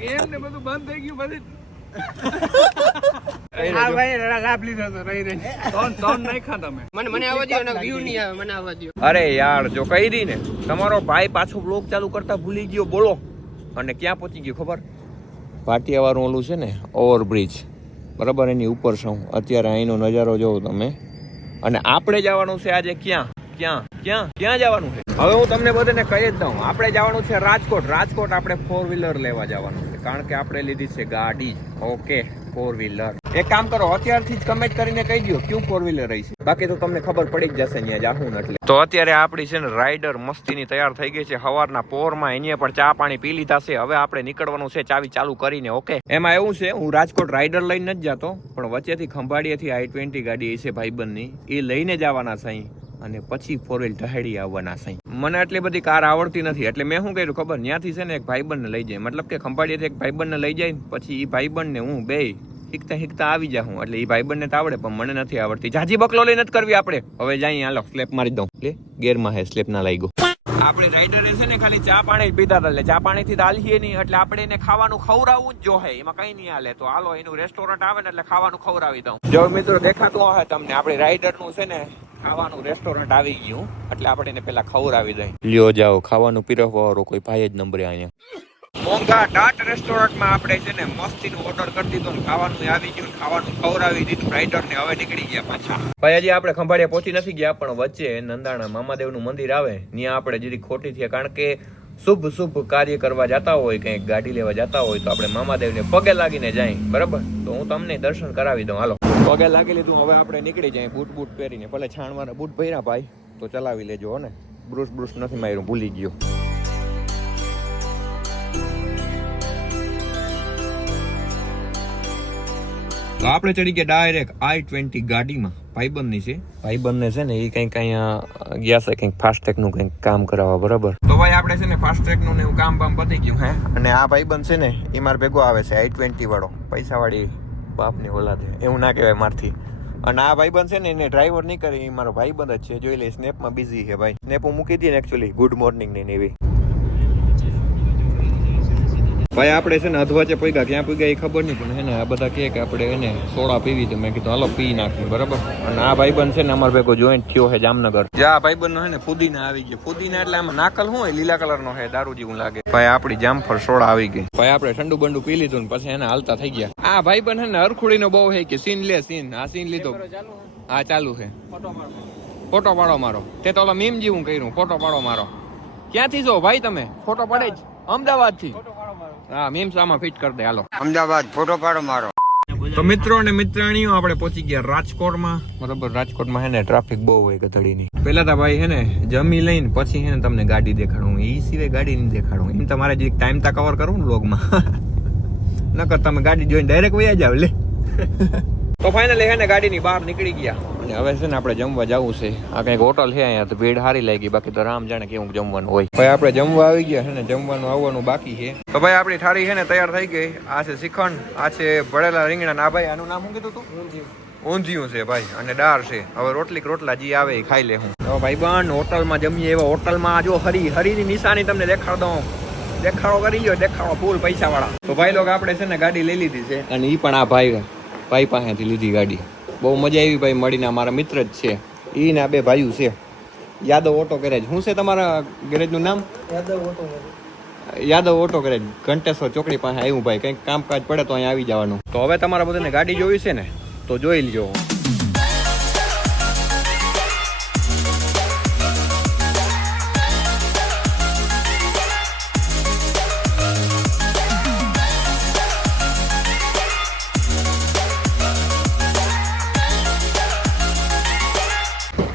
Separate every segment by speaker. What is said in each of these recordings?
Speaker 1: Game ને બધું બંધ થઈ ગયું બધી
Speaker 2: અરે યાર જો કહી દી ને તમારો ભાઈ પાછો બ્લોગ ચાલુ કરતા ભૂલી ગયો બોલો. અને ક્યાં પહોંચી ગયો ખબર? ભાટિયા વાળું ઓલું છે ને ઓવરબ્રિજ બરાબર એની ઉપર છું અત્યારે અહીંનો નજારો જોવો તમે. અને આપણે જવાનું છે આજે ક્યાં? ક્યાં? ક્યાં? ક્યાં જવાનું છે? હવે હું તમને બધાને કહી જ દઉં. આપણે જવાનું છે રાજકોટ. રાજકોટ આપણે ફોર વ્હીલર લેવા જવાનું. કારણ કે આપણે લીધી છે ગાડી ઓકે ફોર વ્હીલર એક કામ કરો, અત્યારથી જ કમેન્ટ કરીને કહી દો ક્યુ ફોર વ્હીલર રહી છે? બાકી તો તમને ખબર પડી જ જશે અહીંયા જાહું એટલે. તો અત્યારે આપણી છે ને રાઈડર મસ્તીની તૈયાર થઈ ગઈ છે. સવારના પોરમાં એની પણ ચા પાણી પી લીધા છે. હવે આપણે નીકળવાનું છે ચાવી ચાલુ કરીને, ઓકે? એમાં એવું છે, હું રાજકોટ રાઈડર લઈને જ જતો, પણ વચ્ચેથી ખંભાળિયાથી આઈ ટ્વેન્ટી ગાડી છે ભાઈબંધની. એ લઈને જવાના છે અહીં. અને પછી ફોર વ્હીલ ઢહેડી આવવાના છે. મને આટલી બધી કાર આવડતી નથી, એટલે મેં શું કર્યું ખબર? ત્યાંથી છે ને એક ભાઈબંધને લઈ જાય. મતલબ કે ખંભાળીએથી એક ભાઈબંધને લઈ જાય પછી એ ભાઈબંધને હું બે શીખતા શીખતા આવી જાઉં. એટલે એ ભાઈબંધને તો આવડે, પણ મને નથી આવડતી. જાજી બકલો લઈ નથી કરવી આપણે. હવે જઈએ હાલો સ્લેપ મારી દઉં. એટલે ગેરમાં હે સ્લેપ ના લાગ્યો. ગયો આપણે રાઈડરે છે ને ખાલી ચા પાણી પીતા હતા, એટલે ચા પાણીથી તો દાલીએ નહીં. એટલે આપણે એને ખાવાનું ખવડાવવું જ જોહે એમાં કઈ નહીં હાલે. તો હાલો, એનું રેસ્ટોરન્ટ આવે ને એટલે ખાવાનું ખવડાવી દઉં. જો મિત્રો, દેખાતું હશે તમને, આપણે રાઈડરનું છે ને ખાવાનું રેસ્ટોરન્ટ આવી ગયું. એટલે આપણે એને પેલા ખવડાવી દઈએ. લ્યો જાઓ ખાવાનું પીરસવા કોઈ ભાઈ જ નંબરે અહીંયા. મોંઘા ટાટ રેસ્ટોરન્ટમાં આપણે છે ને મસ્તીનું ઓર્ડર કરી દીધો ને ખાવાનું આવી ગયું ખાવાનું ખવડાવી દીધું. રાઇડર ને હવે નીકળી ગયા પાછા. ભાઈ હજી આપણે ખંભાળિયા પહોંચી નથી ગયા પણ વચ્ચે નંદાણા મામાદેવનું મંદિર આવે. ત્યાં આપણે જીરી ખોટી થયા. કારણ કે શુભ શુભ કાર્ય કરવા જતા હોય, કંઈક ગાડી લેવા જતા હોય, તો આપણે મામાદેવને પગે લાગીને જાય, બરાબર? તો હું તમને દર્શન કરાવી દઉં. હાલો. પગે લાગી લીધું, હવે આપણે નીકળી જાય બૂટ બૂટ પહેરીને. ભલે છાણવાના બૂટ પહેર્યા ભાઈ, તો ચલાવી લેજો, હો ને? બ્રુશ બ્રુશ નથી માર્યું, ભૂલી ગયો. તો આપણે ચડી ગયા ડાયરેક્ટ આઈ ટ્વેન્ટી ગાડીમાં ભાઈબંધની છે. ભાઈબંધને છે ને એ કંઈક અહીંયા ગયા છે કંઈક ફાસ્ટેગનું કંઈક કામ કરાવવા બરાબર? તો ભાઈ આપણે છે ને ફાસ્ટેગનું ને એવું કામ બામ પતી ગયું હે? અને આ ભાઈબંધ છે ને એ મારે ભેગો આવે છે આઈ ટ્વેન્ટી વાળો. પૈસાવાળી બાપની ઓલાદ એવું ના કહેવાય મારથી. અને આ ભાઈબંધ છે ને એને ડ્રાઈવર નહીં કરે એ મારો ભાઈબંધ જ છે. જોઈ લે સ્નેપમાં બિઝી છે ભાઈ. સ્નેપ હું મૂકી દઈએ ને એકચ્યુઅલી ગુડ મોર્નિંગ ને એવી. ભાઈ આપણે છે ને અધવાચે પૈગા ક્યાં પૈગા એ ખબર નહીં પણ એને આ બધા કહે કે આપણે એને સોડા પીવી તો મેં કીધું હાલો પી નાખ્યું બરાબર? અને આ ભાઈબંધ છે ને અમાર ભેગો જોઈન્ટ થયો છે જામનગર. જ્યાં ભાઈબંધ નો છે ને ફુદીના આવી ગયો. ફુદીના એટલે આમાં નાકલ હોય? લીલા કલર નો છે દારૂ જેવું લાગે. ભાઈ આપણી જામફળ સોડા આવી ગઈ. ભાઈ આપણે ઠંડુ બંડુ પી લીધું ને પછી એને હાલતા થઈ ગયા. આ ભાઈબંધ છે ને હરખુડી નો બહુ છે કે સીન લે સીન. આ સીન લીધો. હા? ચાલુ છે ફોટો પાડો મારો. તે તો મીમ જેવું કર્યું. ફોટો પાડો મારો. ક્યાંથી છો ભાઈ તમે? ફોટો પાડે જ. અમદાવાદથી હા મીમ્સ આમાં ફિટ કરી દે હાલો.
Speaker 3: અમદાવાદ ફોટો પાડો મારો.
Speaker 2: તો મિત્રો અને મિત્રાણીઓ આપણે પહોંચી ગયા રાજકોટમાં. બરાબર રાજકોટમાં હે ને ટ્રાફિક બહુ હોય ગધડીની. પેલા તો ભાઈ હે ને જમી લઈને પછી હે ને તમને ગાડી દેખાડું. એ સિવાય ગાડી નહીં દેખાડું. એમ તમારે જે ટાઈમ તા કવર કરવું ને વ્લોગમાં નકર તમે ગાડી જોઈને ડાયરેક્ટ વયા જાવ લે. તો ફાઇનલી હે ને ગાડીની બહાર નીકળી ગયા. હવે છે ને આપણે જમવા જવું છે. આ કંઈક હોટલ છે અહીંયા તો ભીડ સારી લાગી. બાકી તો રામ જાણે કેવું જમવાનું હોય. ભાઈ આપણે જમવા આવી ગયા છે ને જમવાનું આવવાનું બાકી છે. તો ભાઈ આપણી થાળી છે ને તૈયાર થઈ ગઈ. આ છે શ્રીખંડ આ છે ભળેલા રીંગણા. ના ભાઈ આનું નામ શું કીધું તું? ઊંધિયું. છે ભાઈ અને દાળ છે. હવે રોટલી રોટલા જે આવે એ ખાઈ લે હું. તો ભાઈ બન હોટલમાં જમીએ એવા હોટલમાં જો હરી હરીની નિશાની તમને દેખાડ દઉં. દેખાડો કરી ગયો દેખાડો ફૂલ પૈસા વાળા તો ભાઈ લોકો આપણે છે ને ગાડી લઈ લીધી છે. અને એ પણ આ ભાઈ ભાઈ પાસેથી લીધી ગાડી. બહુ મજા આવી ભાઈ મળીને અમારા મિત્ર જ છે. એ ને બે ભાઈઓ છે. યાદવ ઓટો ગેરેજ શું છે તમારા ગેરેજનું નામ? યાદવ ઓટો ગેરેજ ઘંટેશ્વર ચોકડી પાસે આવ્યું ભાઈ. કંઈક કામકાજ પડે તો અહીંયા આવી જવાનું. તો હવે તમારા બધાને ગાડી જોવી છે ને? તો જોઈ લેજો.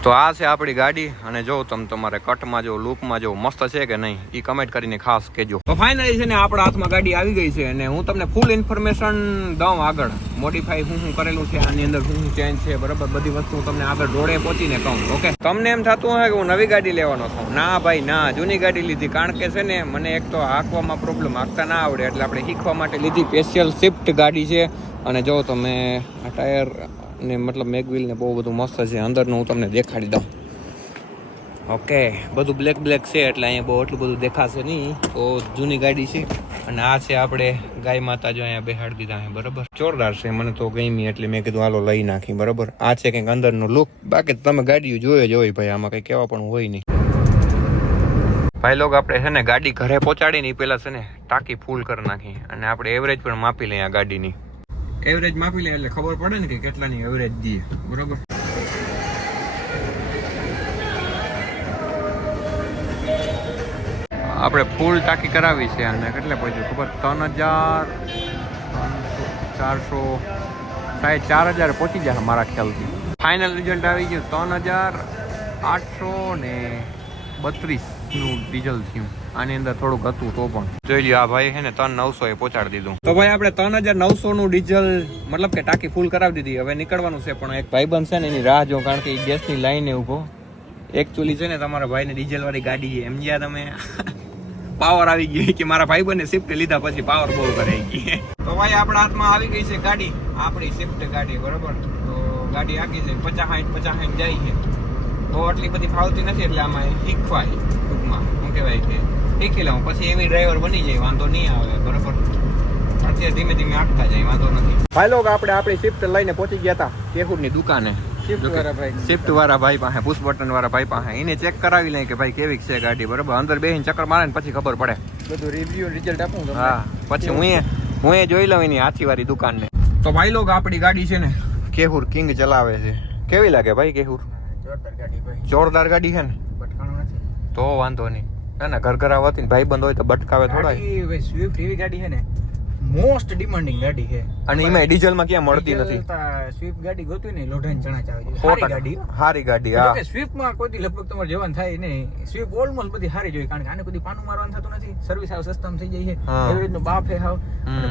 Speaker 2: તો આ છે આપણી ગાડી અને જો તમે તમારે કટમાં જો, લૂપમાં જો, મસ્ત છે કે નહીં એ કમેન્ટ કરીને ખાસ કહેજો. તો ફાઇનલી છે ને આપણા હાથમાં ગાડી આવી ગઈ છે અને હું તમને ફૂલ ઇન્ફોર્મેશન દઉં આગળ. મોડિફાઈ શું શું કરેલું છે, આની અંદર શું ચેન્જ છે, બરાબર? બધી વસ્તુ હું તમને આગળ રોડે પહોંચીને કહું ઓકે તમને એમ થતું હોય કે હું નવી ગાડી લેવાનો છું. ના ભાઈ, ના, જૂની ગાડી લીધી. કારણ કે છે ને, મને એક તો હાંકવામાં પ્રોબ્લેમ હાંકતા ના આવડે, એટલે આપણે શીખવા માટે લીધી સ્પેશિયલ સ્વિફ્ટ ગાડી છે. અને જો તમે આ ટાયર ને મતલબ મેગવિલ ને બહુ બધું મસ્ત છે, અંદરનું હું તમને દેખાડી દઉં. ઓકે, બધું બ્લેક બ્લેક છે એટલે અહીંયા બહુ એટલું બધું દેખાશે નહીં. તો જૂની ગાડી છે અને આ છે આપણે ગાય માતા જો અહીંયા બેહાડી દીધા છે, બરાબર? જોરદાર છે, મને તો ગમી એટલે મેં કીધું હાલો લઈ નાખી, બરાબર? આ છે કંઈક અંદરનું લુક બાકી તમે ગાડીઓ જોયો જ હોય ભાઈ, આમાં કંઈ કહેવા પણ હોય નહીં. ભાઈ, લોકો આપણે છે ને ગાડી ઘરે પહોંચાડીને પહેલાં છે ને ટાંકી ફૂલ કરી નાખી અને આપણે એવરેજ પણ માપી લઈએ આ ગાડીની. એવરેજ માપી લે એટલે ખબર પડે ને કે કેટલાની એવરેજ દઈએ બરાબર? આપણે ફૂલ ટાંકી કરાવી છે અને કેટલે પહોંચ્યું ખબર? ત્રણ હજાર ચારસો, સાહેબ ચાર હજાર પહોંચી જશે મારા ખ્યાલથી. ફાઇનલ રિઝલ્ટ આવી ગયું ત્રણ હજાર આઠસો ને બત્રીસનું ડીઝલ થયું. આની અંદર થોડુંક હતું તો પણ. જોઈ લ્યો આ ભાઈ છે ને ત્રણ નવસો એ પહોંચાડી દીધું. તો ભાઈ આપણે ત્રણ હજાર નવસો નું ડીઝલ મતલબ કે ટાંકી ફૂલ કરાવી દીધી. હવે નીકળવાનું છે પણ એક ભાઈબંધ છે ને એની રાહ જો કારણ કે એ ગેસની લાઈને ઊભો. એકચ્યુઅલી છે ને તમારા ભાઈને ડીઝલ વાળી ગાડી એમ જ્યાં તમે. પાવર આવી ગઈ કે મારા ભાઈ બંને શિફ્ટ લીધા પછી પાવર બહુ કરાઈ ગઈ તો ભાઈ આપણા હાથમાં આવી ગઈ છે ગાડી. આપણી શિફ્ટ ગાડી બરોબર? તો ગાડી આગી છે પચાસ સાઠ પચાસ સાઠ જાય છે. તો આટલી બધી ફાવતી નથી એટલે આમાં શીખવાય ટૂંકમાં. શું કહેવાય કે? શીખી લઉં પછી એવી ડ્રાઈવર બની જાય વાંધો નહીં આવે બરોબર? અત્યારે ધીમે ધીમે આપતા જાય વાંધો નથી. ભાઈ લોકો આપણે આપણી શિફ્ટ લઈને પહોંચી ગયા હતા કેહુરની દુકાને. શિફ્ટ વાળા ભાઈ. પાસે પુશ બટન વાળા ભાઈ પાસે. એને ચેક કરાવી લઈએ કે ભાઈ કેવી છે ગાડી બરોબર? અંદર બેહીને ચક્કર મારે ને પછી ખબર પડે.
Speaker 1: બધું રિવ્યુ રિઝલ્ટ આપું તમને.
Speaker 2: હા પછી હું એ હું એ જોઈ લઉં એની હાથી વાળી દુકાનને. તો ભાઈ લોકો આપણી ગાડી છે ને? કેહુર કિંગ ચલાવે છે. કેવી લાગે ભાઈ કેહુર?
Speaker 1: જોરદાર ગાડી ભાઈ.
Speaker 2: જોરદાર ગાડી છે ને? તો વાંધો નહીં. ને ઘર ઘર આવતી ભાઈ બંધ હોય તો બટકાવે થોડા
Speaker 1: સ્વિફ્ટ એવી ગાડી છે ને મોસ્ટ ડિમાન્ડિંગ ગાડી છે.
Speaker 2: અને એમાં ડીઝલમાં ક્યાં મળતી નથી.
Speaker 1: સ્વિફ્ટ ગાડી ગોતવી ને લોઢાઈ ચણા ચાવે સારી ગાડી
Speaker 2: સારી ગાડી હા.
Speaker 1: સ્વિફ્ટમાં કોઈ લગભગ તમારે જવાન થાય નહીં. સ્વિફ્ટ ઓલમોસ્ટ બધી સારી જોઈએ કારણ કે આને કોઈ પાનું મારવાનું થતું નથી. સર્વિસ આવ સસ્તામાં થઈ જાય છે. એવી રીતનો બાફ હે હાવ.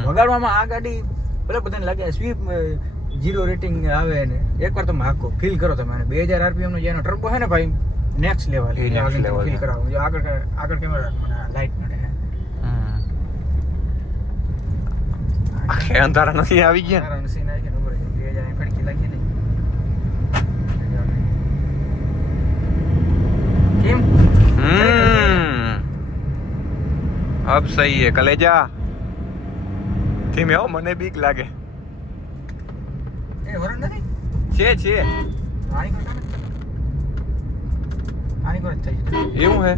Speaker 1: વગાડવામાં આ ગાડી ભલે બધાને લાગે સ્વિફ્ટ જીરો રેટિંગ આવે ને એકવાર તમે હાકો ફીલ કરો તમે. બે હજાર આરપીએમ નો જેનો ટર્બો છે ને ભાઈ નેક્સ્ટ લેવલ
Speaker 2: એ નેક્સ્ટ લેવલ
Speaker 1: ફીલ કરાવું. જો આગળ આગળ કેમેરા મને લાઈટ મળે.
Speaker 2: આવી ગયા?
Speaker 1: અંધારા
Speaker 2: હમ. અબ સહી હે કલેજા. ધીમે હો મને બીક લાગે.
Speaker 1: એ હોરન નથી?
Speaker 2: છે છે.
Speaker 1: આની આની કોર થઈ
Speaker 2: એવું હે?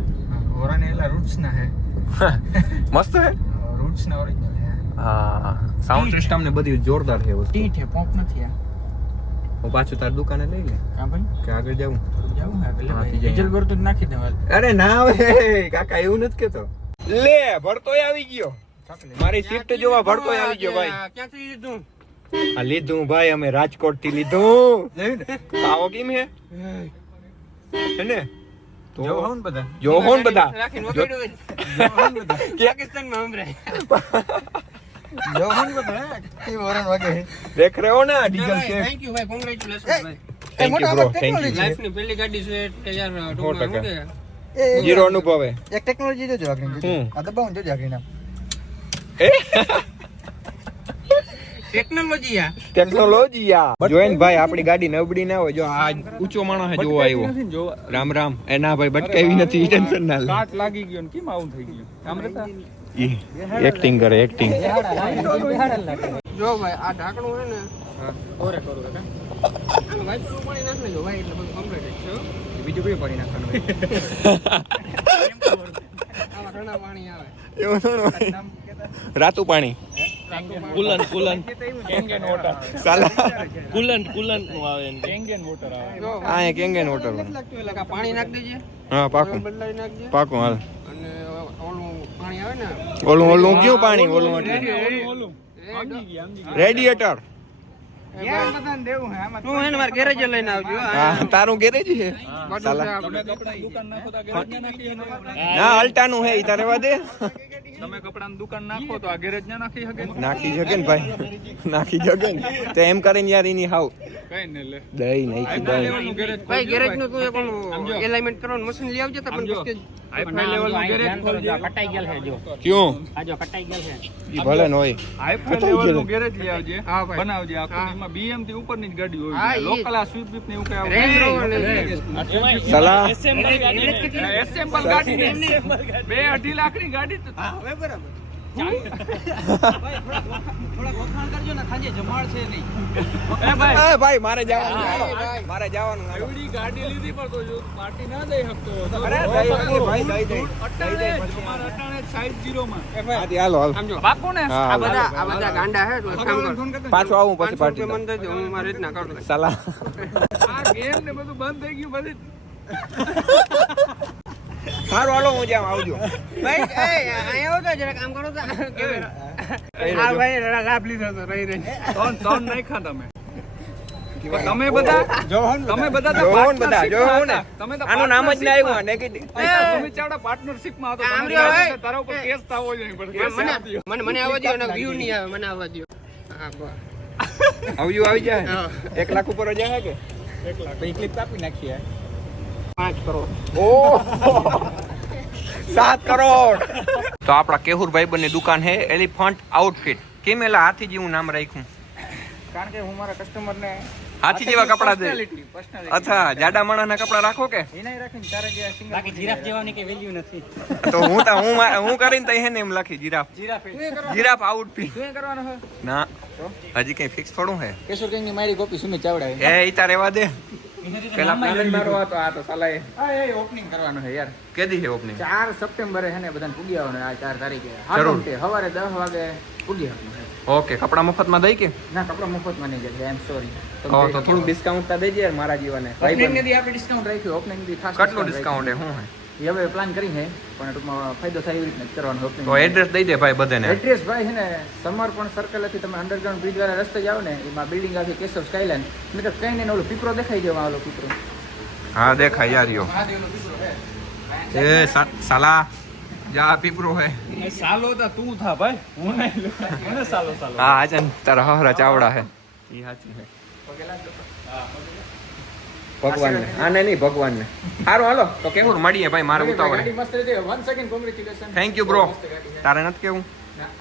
Speaker 1: ઓરાને એલા રૂટ્સ ના હે.
Speaker 2: મસ્ત હે?
Speaker 1: રૂટ્સ ના ઓરિજિનલ હે.
Speaker 2: હા સાઉન્ડ સિસ્ટમ ને બધી જોરદાર છે વસ્તુ.
Speaker 1: ટીટ હે પોપ નથી આ.
Speaker 2: હું પાછું તાર દુકાને લઈ લે.
Speaker 1: કા ભાઈ.
Speaker 2: કે આગળ જાઉં?
Speaker 1: જાવું હે ભાઈ
Speaker 2: જઈએ.
Speaker 1: ડીઝલ ભરતું જ નાખી દેવા
Speaker 2: અરે ના હવે કાકા એવું નથી કેતો. લે ભરતોય આવી ગયો. મારી શિફ્ટ જોવા ભરતોય આવી ગયો ભાઈ.
Speaker 3: ક્યાંથી લીધું?
Speaker 2: આ લીધું ભાઈ અમે રાજકોટથી લીધું આવો કેમ હે. હે ને? તો
Speaker 1: જો હોન બધા
Speaker 2: જો બધા.
Speaker 3: રાખીને વગાડ્યું હોય.
Speaker 1: જો હોન બધા.
Speaker 3: પાકિસ્તાનમાં માં
Speaker 1: હમરે હોન બધા કે વરણ વગે
Speaker 2: દેખ રહ્યો ને ડીઝલ છે.
Speaker 3: થેન્ક યુ ભાઈ, કોંગ્રેચ્યુલેશન ભાઈ.
Speaker 2: થેન્ક બ્રો થેન્ક યુ
Speaker 3: લાઈફની પહેલી ગાડી છે એટલે યાર ટૂંકમાં
Speaker 2: ટકા.
Speaker 3: શું કે,
Speaker 2: જીરો અનુભવે.
Speaker 1: એક ટેકનોલોજી જોજો આગળ. આ દબાવું જોજો આગળ નામ
Speaker 2: એ?
Speaker 3: ટેકનોલોજી
Speaker 2: ટેકનોલોજીયા જોઈન ભાઈ આપણી ગાડી નબળી ના હોય. જો આ ઊંચો માણસ હે જોવા આવ્યો. રામ રામ. એ ના ભાઈ ભટકાવી નથી ટેન્શન ના લે.
Speaker 1: કાટ લાગી ગયો ને કેમ આવું થઈ ગયું? આમ
Speaker 2: એક્ટિંગ કરે એક્ટિંગ
Speaker 3: જો ભાઈ આ ઢાંકણું છે ને ઓરે કરું કાં? આનું વાઇપરનું પાણી નાખ જો ભાઈ એટલે બધું કમ્પ્લીટ છે
Speaker 1: બીજું કયું પાણી નાખવાનું
Speaker 3: આમાં ઘણા પાણી આવે.
Speaker 2: એવું રાતું પાણી.
Speaker 4: કુલન કુલન.
Speaker 2: સાલા
Speaker 4: કુલન કુલનનું આવે
Speaker 2: એંગેન વોટર
Speaker 3: લાગતું એટલે કે આ પાણી નાખ દેજે.
Speaker 2: હા પાકું.
Speaker 3: બદલાવી નાખજે
Speaker 2: પાકું હાલ.
Speaker 3: અને ઓલું પાણી આવે ને?
Speaker 2: ઓલું ઓલું કયું પાણી ઓલું એટલે તારું ગેરેજ છે?
Speaker 3: બધું
Speaker 2: સાલા.
Speaker 3: છે આપણે.
Speaker 2: ના અલ્ટાનું હે તારે વાદે
Speaker 1: તમે કપડાની દુકાન નાખો તો આ ગેરેજ ના નાખી શકે
Speaker 2: નાખી શકે ને ભાઈ. નાખી શકે ને. તો એમ કરીને યાર એની હાવ.
Speaker 1: કઈ ને લે.
Speaker 2: દહીં નાખી
Speaker 3: ભાઈ ગેરેજનું તું એક ઓલું એલાઇનમેન્ટ કરવાનું મશીન લઈ આવજે તો પણ પછી લેવલનું ગેરેજ ખોલ દો. કટાઈ ગયેલ છે જો.
Speaker 2: ક્યું?
Speaker 3: આ જો કટાઈ ગયેલ છે.
Speaker 2: ઈ ભલે ન હોય.
Speaker 5: હાઈ લેવલનું ગેરેજ લઈ આવજે.
Speaker 3: હા ભાઈ.
Speaker 5: બનાવજે આખો એમાં બીએમથી ઉપરની જ ગાડી હોય. લોકલ આ સ્વીપ બીપ ને એવું કઈ
Speaker 3: રેન્જ રોવર ને
Speaker 2: સલાહ?
Speaker 5: એસેમ્બલ ગાડી. ને બે અઢી લાખની ગાડી તો
Speaker 1: હવે બરાબર.
Speaker 5: ભાઈ
Speaker 2: ભાઈ. મારે જવાનું મારે જવાનું
Speaker 5: એવડી ગાડી લીધી પણ તો જો પાર્ટી ના દઈ શકતો
Speaker 2: અરે દઈ ભાઈ, દઈ દઈ. પાછું. આવું પછી પાર્ટી
Speaker 3: રૂપિયા મને દેજો, હું મારી રીતના કરું
Speaker 2: સલાહ.
Speaker 5: આ ગેમ ને બધું બંધ થઈ ગયું બધી.
Speaker 2: સારું હાલો હું જ્યાં આવજો
Speaker 3: ભાઈ અહીંયા આવો તો જરાક આમ કરો તો. કેમેરા. આ ભાઈ લાભ લીધો તો રહી રહી.
Speaker 5: ત્રણ ત્રણ નાખ્યા તમે. તમે બધા તમે બધા તો
Speaker 2: બધા
Speaker 5: partnership
Speaker 2: જોવો
Speaker 5: માં
Speaker 2: ને
Speaker 5: હતા. તમે તો
Speaker 2: આનું નામ જ ના આવ્યું
Speaker 5: નેગેટિવમાં. સુમિત ચાવડા પાર્ટનરશિપમાં હતો. તમે
Speaker 3: રહ્યો,
Speaker 5: કીધું
Speaker 3: એ.
Speaker 5: કે તારા ઉપર કેસ જોઈએ પણ
Speaker 3: મને. મને મને આવવા દો ને વ્યૂ નહીં આવે મને આવવા દો
Speaker 2: આવ્યું આવી જાય?
Speaker 3: હા.
Speaker 2: એક લાખ ઉપર જાય કે?
Speaker 1: પછી ક્લિપ કાપી નાખીએ
Speaker 3: પાંચ કરોડ.
Speaker 2: ઓ! સાત કરોડ! તો આપણા કેહુર ભાઈબંધની દુકાન હે એલિફન્ટ આઉટફિટ કેમ એલા હાથી જેવું નામ રાખ્યું.
Speaker 1: કારણ કે હું મારા કસ્ટમર ને
Speaker 2: હાથી જેવા કપડા દે. અચ્છા જાડા માણસના કપડા રાખો કે?
Speaker 1: એનાય રાખીને તારે જે સિંગલ બાકી
Speaker 3: જીરાફ જેવાની કઈ વેલ્યુ નથી.
Speaker 2: તો હું તો હું હું કરીને તઈ હે ને એમ લખી જીરાફ.
Speaker 1: જીરાફ
Speaker 2: જીરાફ આઉટફિટ
Speaker 1: શું કરવાનો હે?
Speaker 2: ના. હજી કઈ ફિક્સ થોડું હે?
Speaker 1: કેશોર કિંગની મારી કોપી સુમિત ચાવડા
Speaker 2: એ ઈ તાર રેવા દે. પેલા પ્લાન મારો હતો આ તો સાલા
Speaker 1: હા એ ઓપનિંગ કરવાનો છે યાર.
Speaker 2: કેદી છે ઓપનિંગ
Speaker 1: 4 સપ્ટેમ્બરે છે ને બધાને પૂગી આવવાનું આ ચાર તારીખે. હા સવારે દસ વાગે પૂગી આવવાનું
Speaker 2: ઓકે કપડા મફતમાં દઈ કે?
Speaker 1: ના કપડા મફતમાં નહીં જાય આઈ એમ સોરી
Speaker 2: તો થોડું ડિસ્કાઉન્ટ તા દેજે યાર મારા જીવાને.
Speaker 1: ઓપનિંગની દી આપણે ડિસ્કાઉન્ટ રાખ્યું? ઓપનિંગ દી ખાસ
Speaker 2: કેટલું ડિસ્કાઉન્ટ હે હું હે
Speaker 1: એ હવે પ્લાન કરી છે પણ ટૂંકમાં ફાયદો થાય એવી રીતના કરવાનો
Speaker 2: તો એડ્રેસ દઈ દે ભાઈ બધાને.
Speaker 1: એડ્રેસ ભાઈ છે ને સમર્પણ સર્કલથી તમે અંડરગ્રાઉન્ડ બ્રિજ વાળા રસ્તે જાઓ ને એમાં બિલ્ડિંગ આખી કેશવ સ્કાયલાઇન મેં તો કઈ નહીં ઓલો પીપરો દેખાઈ ગયો ઓલો પીપરો
Speaker 2: હા દેખાય યાર યો. એ સાલા જા પીપરો હે.
Speaker 5: સાલો તો તું થા ભાઈ હું નહીં મને સાલો સાલો.
Speaker 2: હા આચન તારા હહરા ચાવડા હે. ઈ હાચી હે. ભગવાન ને આને નહીં ભગવાન ને સારું હાલો. તો કેવું મળીએ ભાઈ મારે ઉતાવળ. થેન્ક યુ બ્રો તારે નથી કેવું?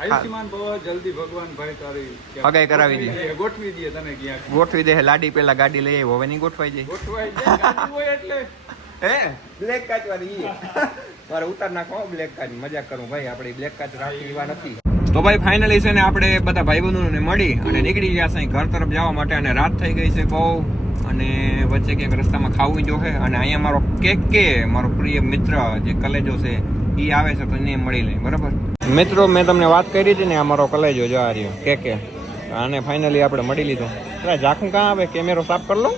Speaker 5: આયુષ્યમાન જલ્દી ભગવાન ભાઈ તારી
Speaker 2: હગાઈ કરાવી દે.
Speaker 5: ગોઠવી દે તને ક્યાંક.
Speaker 2: ગોઠવી દે લાડી પેલા ગાડી લઈ આવ્યો હવે નહીં ગોઠવાઈ જાય.
Speaker 5: ગોઠવાઈ જાય ગાડી હોય એટલે.
Speaker 2: હે? બ્લેક કાચ વાળી મારે ઉતાર નાખો બ્લેક કાચ. મજાક કરું ભાઈ આપણે બ્લેક કાચ રાખી નથી. તો ભાઈ ફાઇનલી છે ને આપણે બધા ભાઈબંધોને મળી અને નીકળી ગયા છે ઘર તરફ જવા માટે અને રાત થઈ ગઈ છે બહુ. અને વચ્ચે ક્યાંક રસ્તામાં ખાવું જોશે અને અહીંયા મારો કે કે, મારો પ્રિય મિત્ર જે કલેજો છે એ આવે છે તો એને મળી લે, બરાબર? મિત્રો, મેં તમને વાત કરી હતી ને, આ મારો કલેજો જો આ રહ્યો, કે કે. અને ફાઇનલી આપણે મળી લીધું. ઝાખું કાં આવે? કેમેરો સાફ કરી લો.